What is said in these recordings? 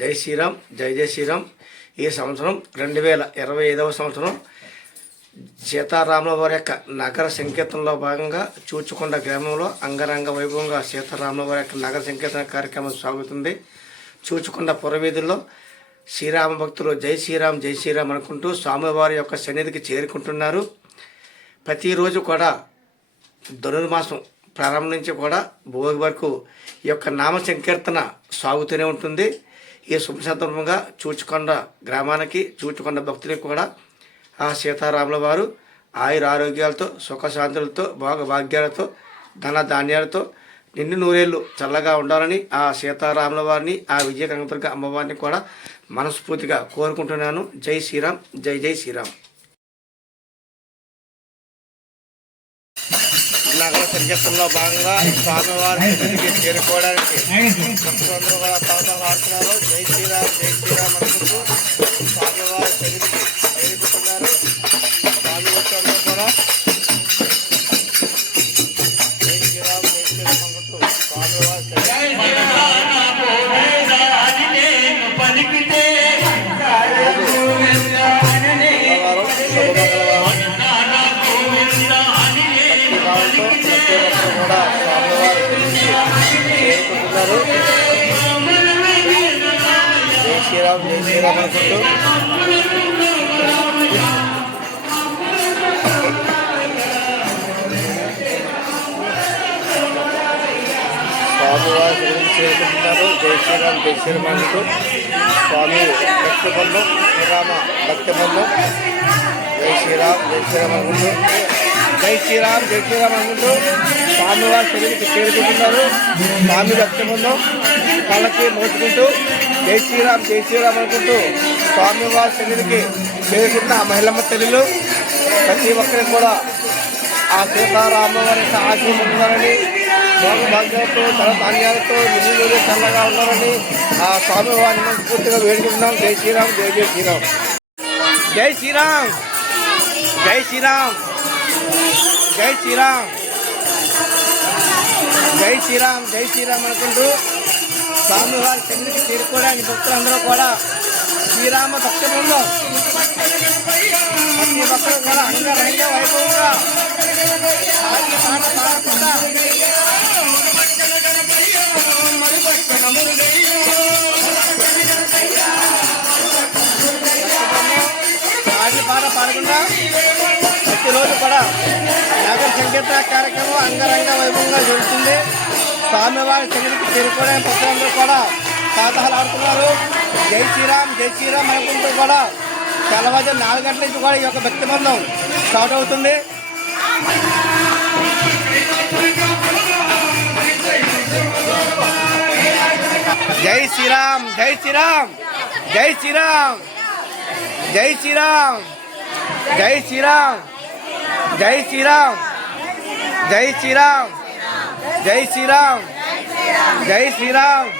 జై శ్రీరామ్, జై జై శ్రీరామ్. ఈ సంవత్సరం 2025వ సంవత్సరం సీతారాముల వారి యొక్క నగర సంకీర్తనలో భాగంగా చూచుకొండ గ్రామంలో అంగరంగ వైభవంగా సీతారాముల వారి యొక్క నగర సంకీర్తన కార్యక్రమం సాగుతుంది. చూచుకొండ పురవీధుల్లో శ్రీరామ భక్తులు జై శ్రీరామ్, జై శ్రీరామ్ అనుకుంటూ స్వామివారి యొక్క సన్నిధికి చేరుకుంటున్నారు. ప్రతిరోజు కూడా ధనుర్మాసం ప్రారంభం నుంచి కూడా భోగి వరకు ఈ యొక్క నామ సంకీర్తన సాగుతూనే ఉంటుంది. ఈ శుభ సందర్భంగా చూచుకొండ గ్రామానికి, చూచుకొండ భక్తులకు కూడా ఆ సీతారాముల వారు ఆయుర ఆరోగ్యాలతో, సుఖశాంతులతో, భాగ్యాలతో, ధన ధాన్యాలతో నిండు నూరేళ్ళు చల్లగా ఉండాలని ఆ సీతారాముల వారిని, ఆ విజయకంతుర్గ అమ్మవారిని కూడా మనస్ఫూర్తిగా కోరుకుంటున్నాను. జై శ్రీరామ్, జై జై శ్రీరామ్. నగర సంకీర్తనలో భాగంగా స్వామివారి సన్నిధికి చేరుకోవడానికి భక్తులందరూ కూడా తలతలు ఆడుతున్నారు. జై శ్రీరామ్, జై శ్రీరామ్ అనుకుంటూ స్వామివారి సన్నిధికి చేరుకుంటున్నారు. స్వామి భక్తులందరూ కూడా జై శ్రీరామ్, జై శ్రీరామ్ అనుకుంటూ స్వామివారి కూడా స్వామివారి చేరుకుంటున్నారు. జై శ్రీరామ్, జై శ్రీరామ్ అనుకుంటూ స్వామివారి చేరుకుంటున్నారు. జై శ్రీరామ్, జై శ్రీరామ్ అనుకుంటూ స్వామి భక్తి బంధం, శ్రీరామ భక్తి బంధం. జై శ్రీరామ్, జై శ్రీరామ్ అనుకుంటూ జై శ్రీరామ్, జై శ్రీరామ్ అనుకుంటూ స్వామివారి సన్నిధికి చేరుకుంటున్నారు. స్వామి భక్తి బంధం కళ్ళకి మోసుకుంటూ జై శ్రీరామ్, జై శ్రీరామ్ అనుకుంటూ స్వామివారి సన్నిధికి చేరుకుంటున్న ఆ మహిళమ్మ తల్లులు ప్రతి ఒక్కరికి కూడా ఆ సీతారామవారి ఆశీర్వాదం ఉండాలని, భాగ్యాలతో, ధన ధాన్యాలతో నిన్ను చల్లగా ఉండాలని ఆ స్వామివారిని మనస్ఫూర్తిగా వేడుకుంటున్నాం. జై శ్రీరామ్, జై జై శ్రీరామ్. జై శ్రీరామ్, జై శ్రీరామ్, జై శ్రీరామ్, జై శ్రీరామ్, జై శ్రీరామ్ అనుకుంటూ స్వామివారి సన్నిధికి చేరుకోవడానికి భక్తులందరూ కూడా శ్రీరామ భక్తి బృందం ప్రతి ఒక్కరు కూడా అంగరంగ వైభవంగా పాట పాడకుండా ప్రతిరోజు కూడా నగర సంకీర్తన కార్యక్రమం అంగరంగ వైభవంగా జరుగుతుంది. స్వామివారి సన్నిధికి చేరుకోవడానికి భక్తులందరూ కూడా పాఠాలు ఆడుతున్నారు. జై శ్రీరామ్, జై శ్రీరామ్ అనుకుంటూ కూడా తెల్లవారు 4 గంటల నుంచి కూడా ఈ యొక్క భక్తి బంధం స్టార్ట్ అవుతుంది. జై శ్రీరామ్, జై శ్రీరామ్, జై శ్రీరామ్, జై శ్రీరామ్, జై శ్రీరామ్, జై శ్రీరామ్, జై శ్రీరామ్, జై శ్రీరామ్, జై శ్రీరామ్.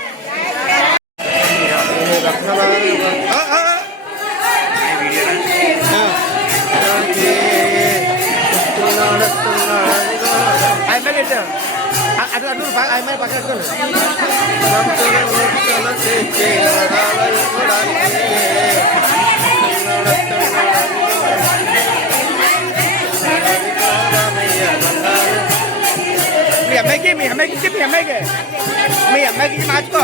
పక్కన మీ అమ్మాయికి మార్చుకో.